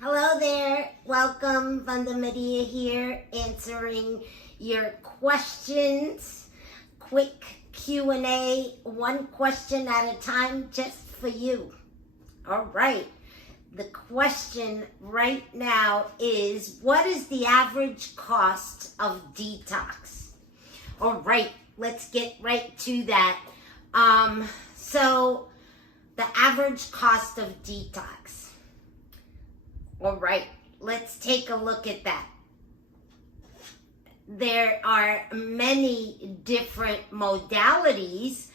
Hello there, welcome, Vanda here, answering your questions. Quick Q&A, one question at a time, just for you. All right, the question right now is, what is the average cost of detox? All right, let's get right to that. So the average cost of detox. All right, let's take a look at that. There are many different modalities,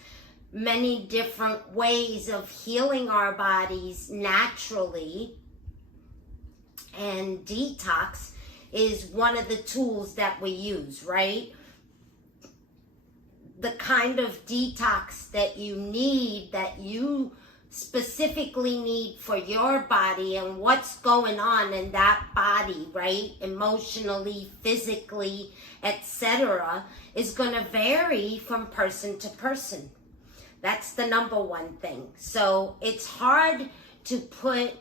many different ways of healing our bodies naturally, and detox is one of the tools that we use, right? The kind of detox that you need, that you specifically need for your body and what's going on in that body, right? Emotionally, physically, etc., is going to vary from person to person. That's the number one thing. So it's hard to put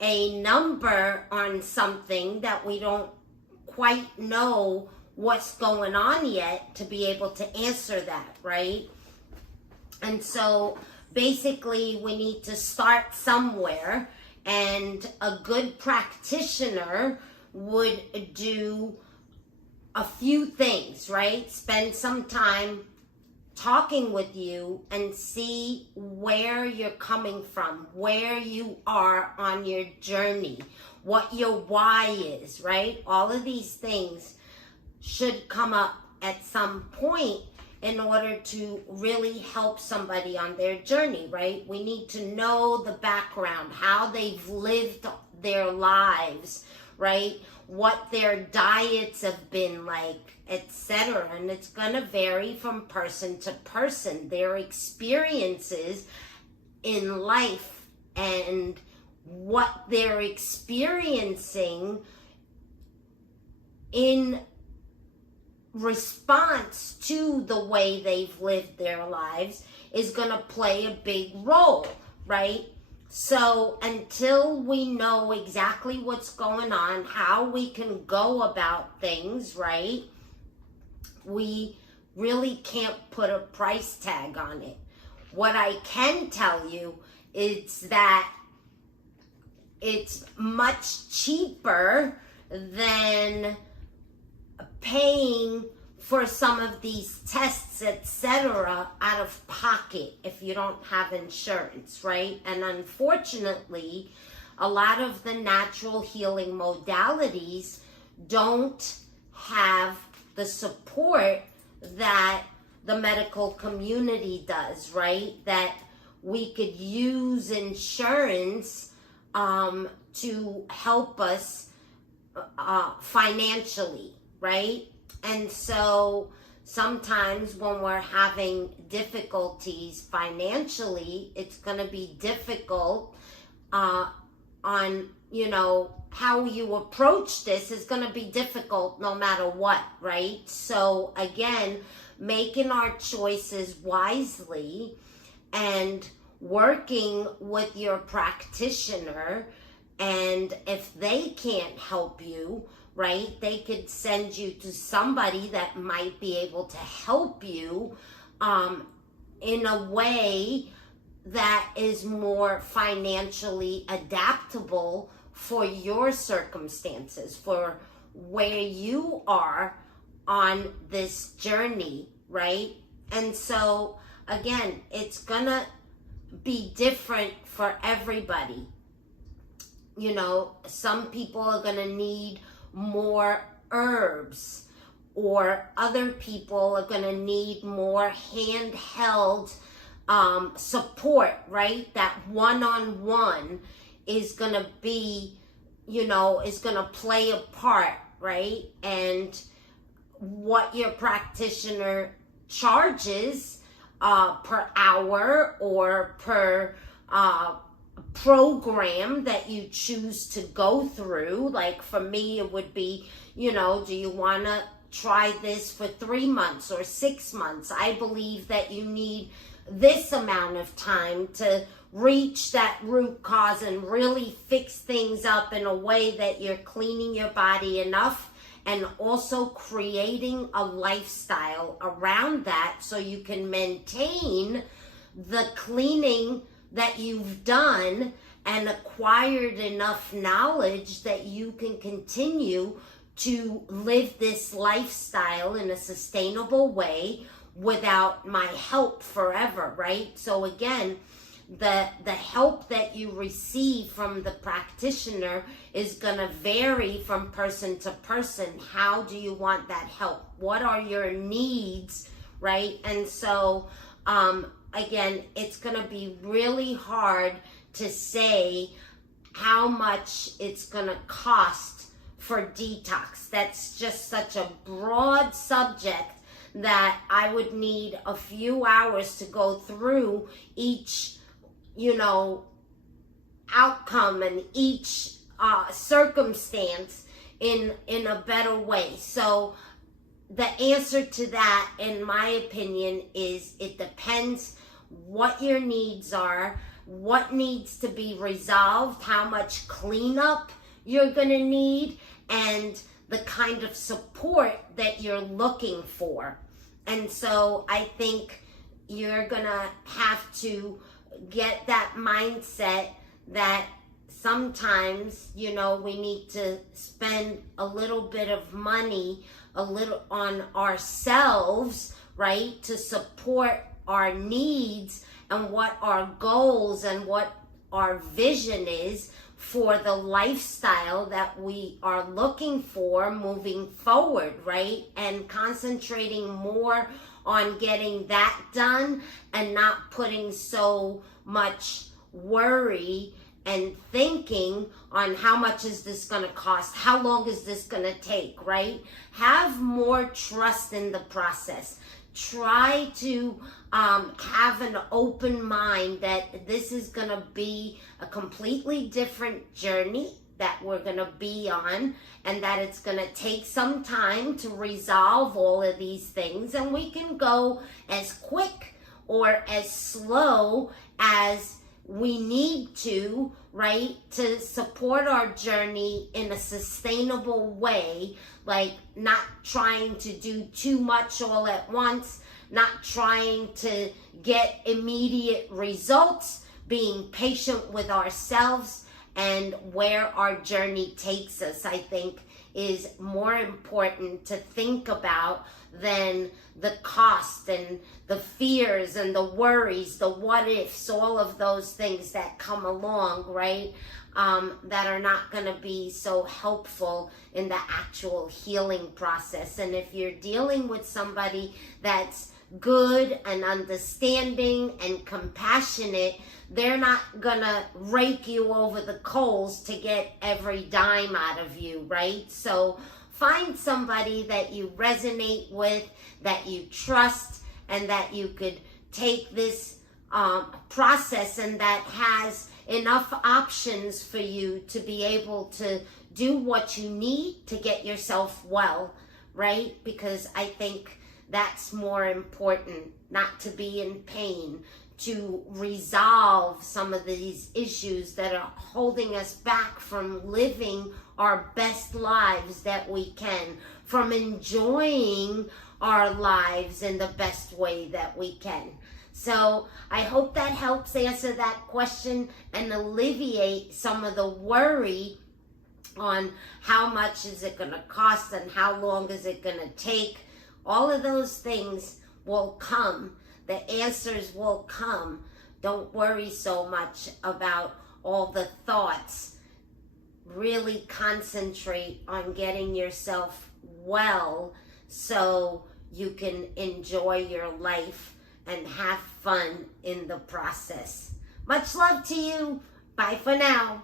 a number on something that we don't quite know what's going on yet to be able to answer that, right? And so basically, we need to start somewhere, and a good practitioner would do a few things, right? Spend some time talking with you and see where you're coming from, where you are on your journey, what your why is, right? All of these things should come up at some point in order to really help somebody on their journey, right? We need to know the background, how they've lived their lives, right? What their diets have been like, etc. And it's going to vary from person to person, their experiences in life and what they're experiencing in response to the way they've lived their lives is going to play a big role, right? So until we know exactly what's going on, how we can go about things, right, we really can't put a price tag on it. What I can tell you is that it's much cheaper than paying for some of these tests, etc., out of pocket if you don't have insurance, right? And unfortunately, a lot of the natural healing modalities don't have the support that the medical community does, right? That we could use insurance to help us financially, right? And so sometimes when we're having difficulties financially, it's going to be difficult on, how you approach this is going to be difficult no matter what, right? So again, making our choices wisely and working with your practitioner, and if they can't help you, right, they could send you to somebody that might be able to help you in a way that is more financially adaptable for your circumstances, for where you are on this journey, right? And so, again, it's gonna be different for everybody. Some people are gonna need more herbs, or other people are going to need more handheld support, right? That one-on-one is going to be, is going to play a part, right? And what your practitioner charges per hour or per program that you choose to go through. Like for me, it would be, do you want to try this for 3 months or 6 months? I believe that you need this amount of time to reach that root cause and really fix things up in a way that you're cleaning your body enough, and also creating a lifestyle around that so you can maintain the cleaning that you've done and acquired enough knowledge that you can continue to live this lifestyle in a sustainable way without my help forever, right? So again, the help that you receive from the practitioner is going to vary from person to person. How do you want that help? What are your needs, right? And so again, it's going to be really hard to say how much it's going to cost for detox. That's just such a broad subject that I would need a few hours to go through each, outcome and each circumstance in a better way. So the answer to that, in my opinion, is it depends what your needs are, what needs to be resolved, how much cleanup you're going to need, and the kind of support that you're looking for. And so I think you're going to have to get that mindset that sometimes, we need to spend a little bit of money, a little on ourselves, right, to support our needs and what our goals and what our vision is for the lifestyle that we are looking for moving forward, right? And concentrating more on getting that done and not putting so much worry and thinking on how much is this going to cost, how long is this going to take, right? Have more trust in the process. Try to have an open mind that this is going to be a completely different journey that we're going to be on, and that it's going to take some time to resolve all of these things, and we can go as quick or as slow as we need to, right, to support our journey in a sustainable way, like not trying to do too much all at once, not trying to get immediate results, being patient with ourselves and where our journey takes us, I think, is more important to think about than the cost and the fears and the worries, the what ifs, all of those things that come along, right? That are not going to be so helpful in the actual healing process. And if you're dealing with somebody that's good and understanding and compassionate, they're not gonna rake you over the coals to get every dime out of you, right? So find somebody that you resonate with, that you trust, and that you could take this process and that has enough options for you to be able to do what you need to get yourself well, right? Because I think that's more important, not to be in pain, to resolve some of these issues that are holding us back from living our best lives that we can, from enjoying our lives in the best way that we can. So I hope that helps answer that question and alleviate some of the worry on how much is it going to cost and how long is it going to take. All of those things will come. The answers will come. Don't worry so much about all the thoughts. Really concentrate on getting yourself well so you can enjoy your life and have fun in the process. Much love to you. Bye for now.